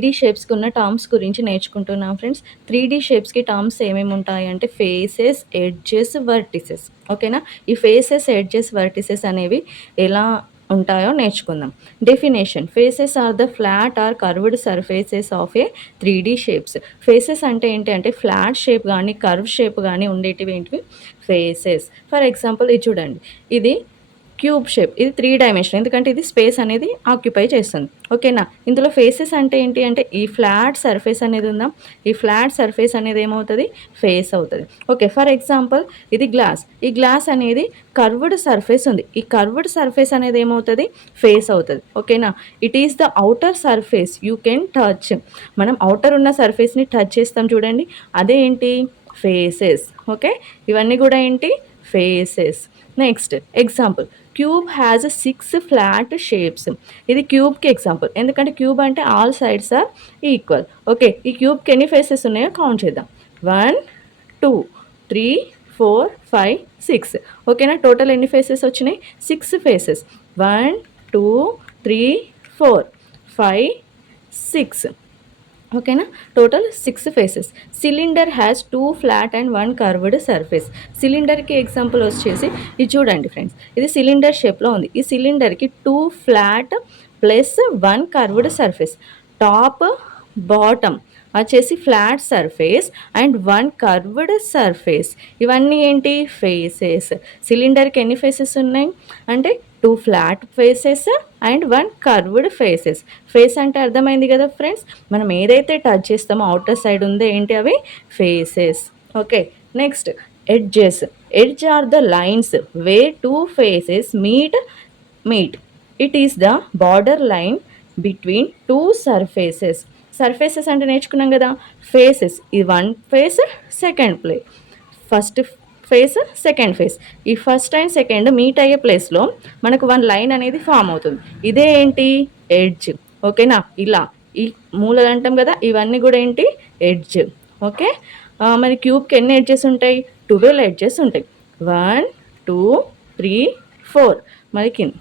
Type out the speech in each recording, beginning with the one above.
3D షేప్స్‌కి ఉన్న terms గురించి నేర్చుకుంటున్నాం ఫ్రెండ్స్. 3D షేప్స్‌కి టర్మ్స్ ఏమేమి ఉంటాయంటే ఫేసెస్, ఎడ్జెస్, వర్టిసెస్. ఓకేనా? ఈ ఫేసెస్, ఎడ్జెస్, వర్టిసెస్ అనేవి ఎలా ఉంటాయో నేర్చుకుందాం. Definition: faces are the flat or curved surfaces of a 3D shapes. Faces అంటే ఏంటి అంటే ఫ్లాట్ షేప్ గానీ, కర్వ్ షేప్ గానీ ఉండేటివి ఏంటివి ఫేసెస్. ఫర్ ఎగ్జాంపుల్ ఇది చూడండి. ఇది క్యూబ్ షేప్. ఇది 3 డైమెన్షన్. ఎందుకంటే ఇది స్పేస్ అనేది ఆక్యుపై చేస్తుంది. ఓకేనా? ఇందులో ఫేసెస్ అంటే ఏంటి అంటే ఈ ఫ్లాట్ సర్ఫేస్ అనేది ఉందా? ఈ ఫ్లాట్ సర్ఫేస్ అనేది ఏమవుతది? ఫేస్ అవుతది. ఓకే. ఫర్ ఎగ్జాంపుల్ ఇది గ్లాస్. ఈ గ్లాస్ అనేది కర్వ్డ్ సర్ఫేస్ ఉంది. ఈ కర్వ్డ్ సర్ఫేస్ అనేది ఏమవుతది? ఫేస్ అవుతది. ఓకేనా? It is the outer surface you can touch. మనం ఔటర్ ఉన్న సర్ఫేస్‌ని టచ్ చేస్తాం చూడండి. అదే ఏంటి? ఫేసెస్. ఓకే. ఇవన్నీ కూడా ఏంటి? Faces. Next example: cube has 6 flat shapes. ఇది క్యూబ్కి ఎగ్జాంపుల్. ఎందుకంటే క్యూబ్ అంటే all sides are equal. Okay. ఈ క్యూబ్కి ఎన్ని ఫేసెస్ ఉన్నాయో కౌంట్ చేద్దాం. 1, 2, 3, 4, 5, 6. ఓకేనా? టోటల్ ఎన్ని ఫేసెస్ వచ్చినాయి? 6 ఫేసెస్. 1, 2, 3, 4, 5, 6. ఓకేనా? Total 6 faces. Cylinder has 2 flat and 1 curved surface. సిలిండర్కి ఎగ్జాంపుల్ వచ్చేసి ఇది చూడండి ఫ్రెండ్స్. ఇది సిలిండర్ షేప్లో ఉంది. ఈ సిలిండర్కి 2 flat plus 1 curved surface. Top, bottom వచ్చేసి flat surface and 1 curved surface. ఇవన్నీ ఏంటి? ఫేసెస్. సిలిండర్కి ఎన్ని ఫేసెస్ ఉన్నాయి అంటే 2 flat faces and 1 curved faces. Face అంటే అర్థమైంది కదా ఫ్రెండ్స్. మనం ఏదైతే టచ్ చేస్తామో అవుటర్ సైడ్ ఉందో ఏంటి అవి? Faces. Okay. Next edges. Edge are the lines where 2 faces meet. It is the border line between 2 surfaces. Surfaces అంటే నేర్చుకున్నాం కదా. ఫేసెస్. ఈ 1 face, second first face, second face. ఈ ఫస్ట్ అండ్ సెకండ్ మీట్ అయ్యే ప్లేస్లో మనకు 1 లైన్ అనేది form అవుతుంది. ఇదే ఏంటి? ఎడ్జ్. ఓకేనా? ఇలా ఈ మూలలు అంటాం కదా, ఇవన్నీ కూడా ఏంటి? ఎడ్జ్. ఓకే. మరి క్యూబ్కి ఎన్ని ఎడ్జెస్ ఉంటాయి? 12 ఎడ్జెస్ ఉంటాయి. 1, 2, 3, 4. మరి కింద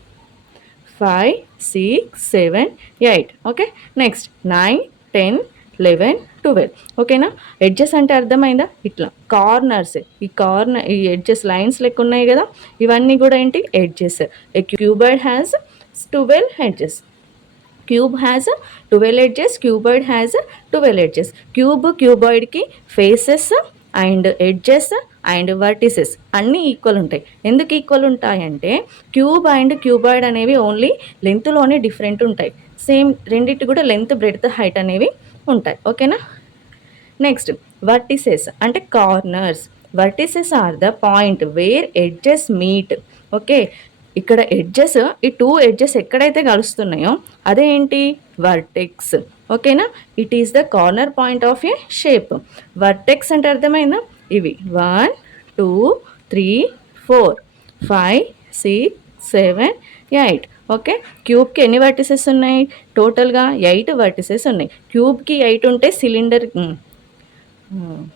5, 6, 7, 8. ఓకే. నెక్స్ట్ 9, 10, 11, 12. ఓకేనా? ఎడ్జెస్ అంటే అర్థమైందా? ఇట్లా కార్నర్స్. ఈ ఎడ్జెస్ లైన్స్ లెక్క ఉన్నాయి కదా, ఇవన్నీ కూడా ఏంటి? Edges. A cuboid has 12 edges. Cube has 12 edges. Cuboid has 12 edges. క్యూబాయిడ్కి faces and edges and vertices అన్నీ ఈక్వల్ ఉంటాయి. ఎందుకు ఈక్వల్ ఉంటాయంటే క్యూబ్ అండ్ క్యూబాయిడ్ అనేవి ఓన్లీ లెంత్లోనే డిఫరెంట్ ఉంటాయి. సేమ్ రెండింటి కూడా లెంత్, బ్రెడ్త్, హైట్ అనేవి ఉంటాయి. ఓకేనా? నెక్స్ట్ వర్టిసెస్ అంటే corners. Vertices are the point where edges meet. Okay. ఇక్కడ ఎడ్జెస్, ఈ 2 ఎడ్జెస్ ఎక్కడైతే కలుస్తున్నాయో అదే ఏంటి? వర్టెక్స్. ఓకేనా? It is the corner point of A shape. Vertex అంటే అర్థమైందా? ఇవి 1, 2, 3, 4, 5, 6, 7, 8. ఓకే. క్యూబ్కి ఎన్ని వర్టిసెస్ ఉన్నాయి? టోటల్గా 8 వర్టిసెస్ ఉన్నాయి. క్యూబ్కి 8 ఉంటే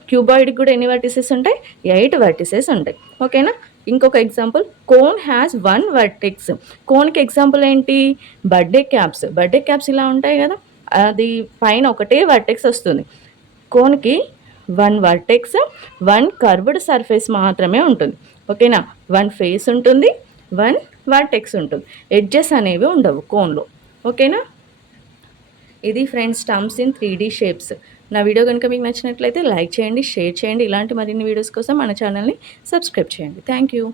క్యూబాయిడ్కి కూడా ఎన్ని వర్టిసెస్ ఉంటాయి? 8 వర్టిసెస్ ఉంటాయి. ఓకేనా? ఇంకొక ఎగ్జాంపుల్: కోన్ హ్యాస్ 1 వర్టెక్స్. కోన్కి ఎగ్జాంపుల్ ఏంటి? Birthday caps. బర్త్డే క్యాప్స్ ఇలా ఉంటాయి కదా, అది పైన ఒకటే వర్టెక్స్ వస్తుంది. కోన్కి 1 వర్టెక్స్, 1 కర్వ్డ్ సర్ఫేస్ మాత్రమే ఉంటుంది. ఓకేనా? 1 ఫేస్ ఉంటుంది, 1 వర్టెక్స్ ఉంటుంది. ఎడ్జెస్ అనేవి ఉండవు కోన్లో. ఓకేనా? ఇది friends terms in 3D shapes. నా వీడియో కనుక మీకు నచ్చినట్లయితే లైక్ చేయండి, షేర్ చేయండి. ఇలాంటి మరిన్ని వీడియోస్ కోసం మన ఛానల్ని సబ్స్క్రైబ్ చేయండి. Thank you.